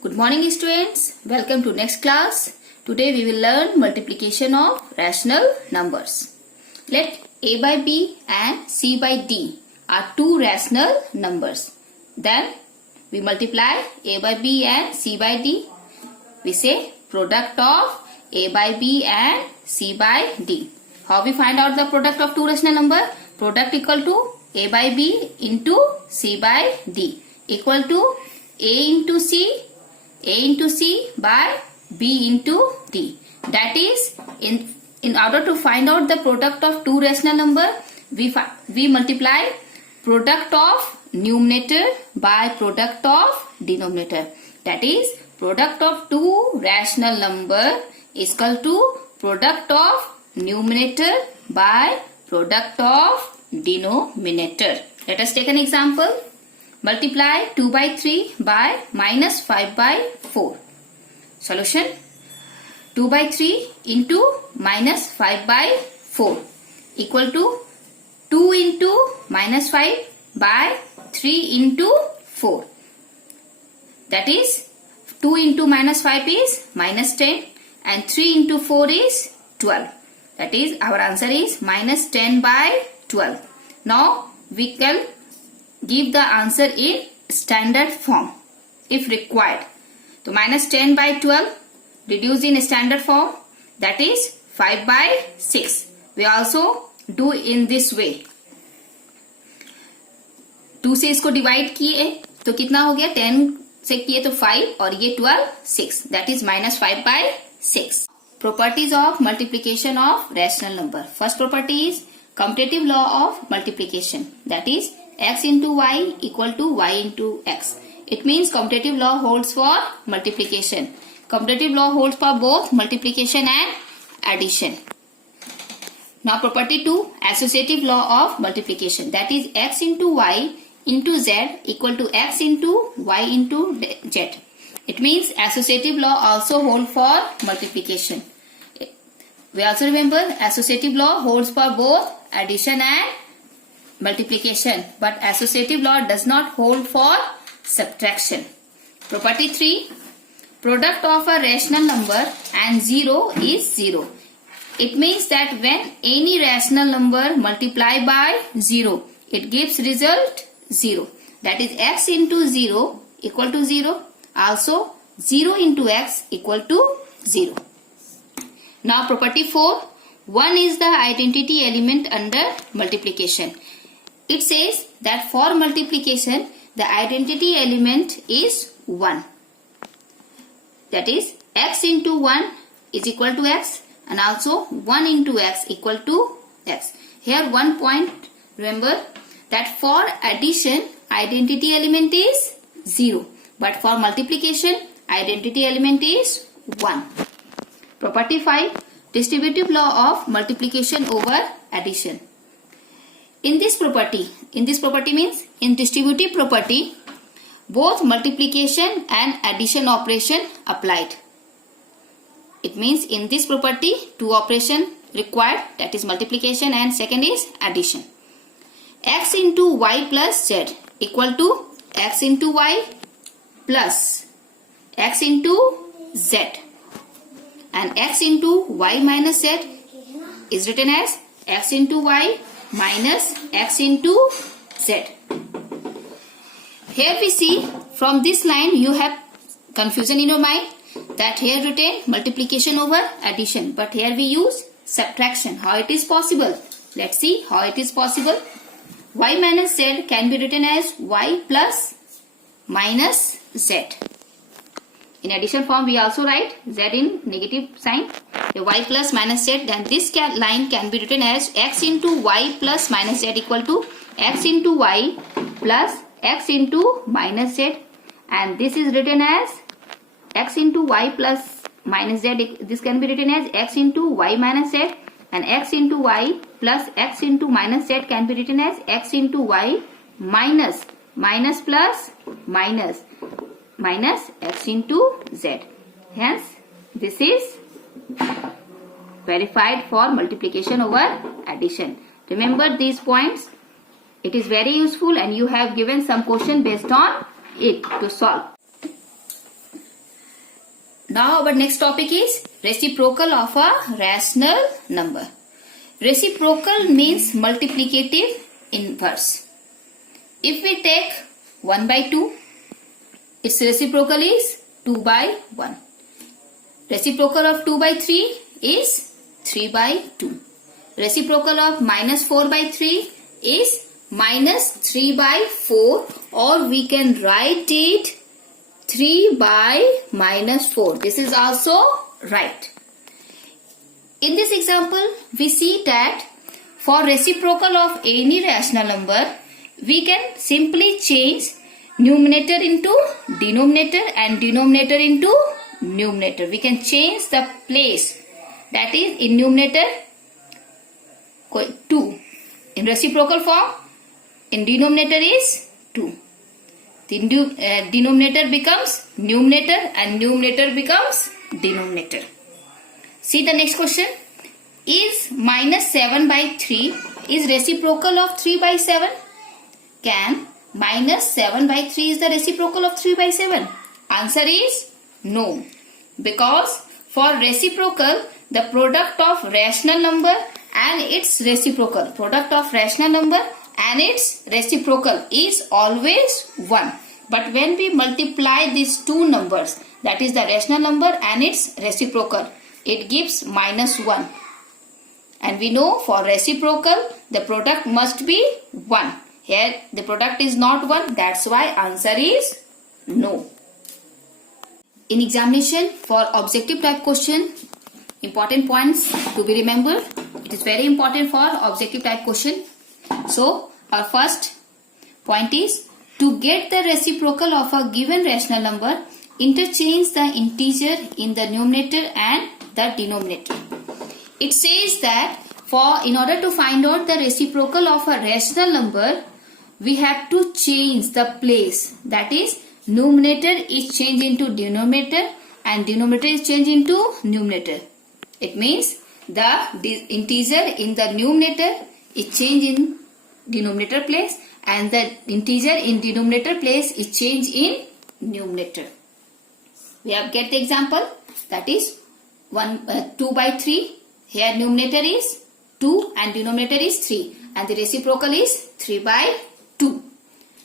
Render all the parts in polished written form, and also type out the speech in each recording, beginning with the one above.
Good morning students. Welcome to next class. Today we will learn multiplication of rational numbers. Let a by b and c by d are two rational numbers. Then we multiply a by b and c by d. We say product of a by b and c by d. How we find out the product of two rational number? Product equal to a by b into c by d equal to a into c by b into d. That is, in order to find out the product of two rational number, we multiply product of numerator by product of denominator. That is, product of two rational number is equal to product of numerator by product of denominator. Let us take an example. Multiply 2 by 3 by minus 5 by 4. Solution: 2 by 3 into minus 5 by 4 equal to 2 into minus 5 by 3 into 4. That is, 2 into minus 5 is minus 10 and 3 into 4 is 12. That is, our answer is minus 10 by 12. Now we can give the answer in standard form if required. So minus 10 by 12 reduced in standard form, that is 5 by 6. We also do in this way. 2 से इसको divide किए तो कितना हो गया? 10 से किए तो 5 और ये 12 6. That is minus 5 by 6. Properties of multiplication of rational number. First property is commutative law of multiplication. That is, x into y equal to y into x. It means commutative law holds for multiplication. Commutative law holds for both multiplication and addition. Now property 2, associative law of multiplication. That is, x into y into z equal to x into y into z. It means associative law also holds for multiplication. We also remember associative law holds for both addition and multiplication, but associative law does not hold for subtraction. Property 3, product of a rational number and 0 is 0. It means that when any rational number multiply by 0, it gives result 0. That is, x into 0 equal to 0. Also 0 into x equal to 0. Now property 4, 1 is the identity element under multiplication. It says that for multiplication, the identity element is 1. That is, x into 1 is equal to x, and also 1 into x equal to x. Here one point, remember that for addition, identity element is 0. But for multiplication, identity element is 1. Property 5, distributive law of multiplication over addition. In this property means in distributive property, both multiplication and addition operation applied. It means in this property, two operation required, that is multiplication and second is addition. X into y plus z equal to x into y plus x into z, and x into y minus z is written as x into y minus x into z. Here we see from this line you have confusion in your mind that here written multiplication over addition, but here we use subtraction. How it is possible? Let's see how it is possible. Y minus z can be written as y plus minus z. In addition form we also write z in negative sign. The y plus minus z, then this line can be written as x into y plus minus z equal to x into y plus x into minus z, and this is written as x into y plus minus z. This can be written as x into y minus z, and x into y plus x into minus z can be written as x into y minus plus minus x into z. Hence, this is verified for multiplication over addition. Remember these points. It is very useful and you have given some question based on it to solve. Now our next topic is reciprocal of a rational number. Reciprocal means multiplicative inverse. If we take 1 by 2, its reciprocal is 2 by 1. Reciprocal of 2 by 3 is 3 by 2. Reciprocal of minus 4 by 3 is minus 3 by 4, or we can write it 3 by minus 4. This is also right. In this example, we see that for reciprocal of any rational number, we can simply change numerator into denominator and denominator into numerator. We can change the place, that is in numerator 2. In reciprocal form, in denominator is 2. The denominator becomes numerator and numerator becomes denominator. See the next question. Is minus 7 by 3 is reciprocal of 3 by 7? Can minus 7 by 3 is the reciprocal of 3 by 7? Answer is no. Because for reciprocal, the product of rational number and its reciprocal, product of rational number and its reciprocal is always 1. But when we multiply these two numbers, that is the rational number and its reciprocal, it gives minus 1. And we know for reciprocal, the product must be 1. Here the product is not 1, that's why answer is no. In examination for objective type question, important points to be remembered. It is very important for objective type question. So our first point is to get the reciprocal of a given rational number, interchange the integer in the numerator and the denominator. It says that in order to find out the reciprocal of a rational number, we have to change the place. That is, numerator is changed into denominator and denominator is changed into numerator. It means the integer in the numerator is changed in denominator place and the integer in denominator place is changed in numerator. We have get the example, that is 2 by 3. Here numerator is 2 and denominator is 3 and the reciprocal is 3 by 2.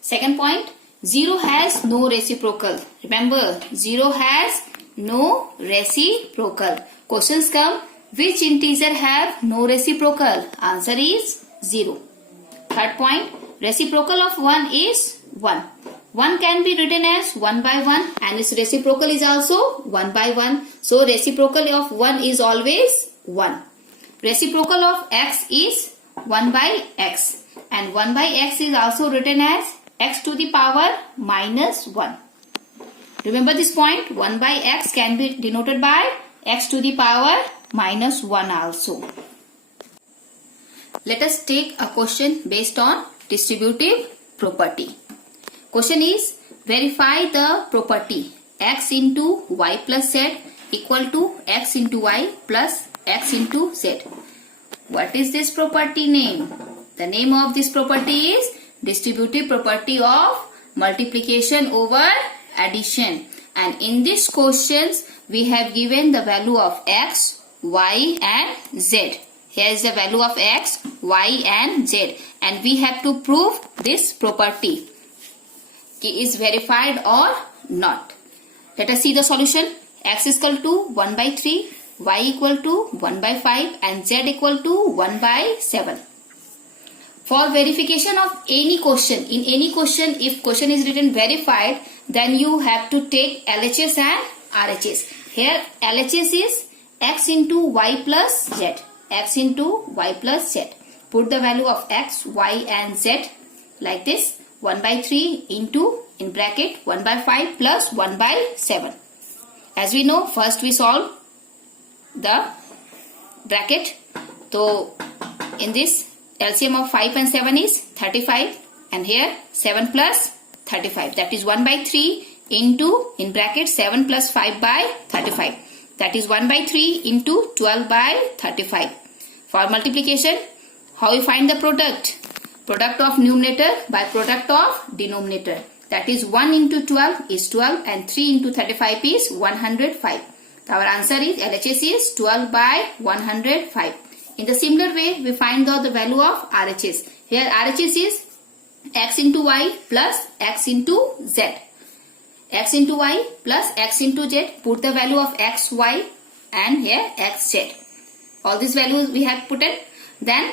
Second point, 0 has no reciprocal. Remember, 0 has no reciprocal. Questions come, which integer have no reciprocal? Answer is 0. Third point, reciprocal of 1 is 1. 1 can be written as 1 by 1 and its reciprocal is also 1 by 1. So reciprocal of 1 is always 1. Reciprocal of x is 1 by x and 1 by x is also written as x to the power minus 1. Remember this point, 1 by x can be denoted by x to the power minus 1 also. Let us take a question based on distributive property. Question is, verify the property x into y plus z equal to x into y plus x into z. What is this property name? The name of this property is distributive property of multiplication over addition. And in this questions, we have given the value of x, y and z. Here is the value of x, y and z. And we have to prove this property is verified or not. Let us see the solution. X is equal to 1 by 3, y equal to 1 by 5 and z equal to 1 by 7. For verification of any question, in any question, if question is written verified, then you have to take LHS and RHS. Here LHS is x into y plus z. X into y plus z. Put the value of x, y and z like this. 1 by 3 into, in bracket, 1 by 5 plus 1 by 7. As we know, first we solve the bracket. So in this, LCM of 5 and 7 is 35 and here 7 plus 35. That is 1 by 3 into, in bracket, 7 plus 5 by 35. That is 1 by 3 into 12 by 35. For multiplication, how we find the product? Product of numerator by product of denominator. that is 1 into 12 is 12 and 3 into 35 is 105. Our answer is LHS is 12 by 105. In the similar way, we find out the value of RHS. Here RHS is x into y plus x into z. X into y plus x into z. Put the value of x, y and here x, z. All these values we have put it. Then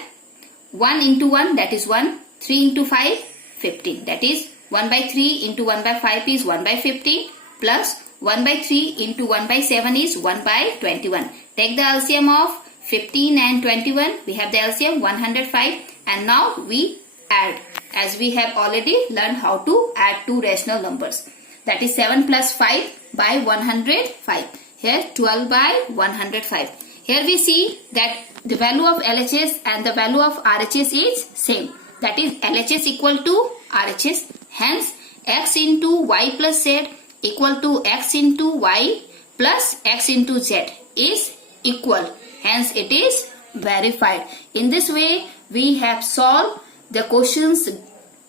1 into 1 that is 1. 3 into 5 15. That is 1 by 3 into 1 by 5 is 1 by 15 plus 1 by 3 into 1 by 7 is 1 by 21. Take the LCM of 15 and 21. We have the LCM 105 and now we add, as we have already learned how to add two rational numbers. That is 7 plus 5 by 105. Here 12 by 105. Here we see that the value of LHS and the value of RHS is same. That is LHS equal to RHS. Hence x into y plus z equal to x into y plus x into z is equal. Hence it is verified. In this way we have solved the questions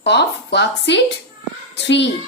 of worksheet 3.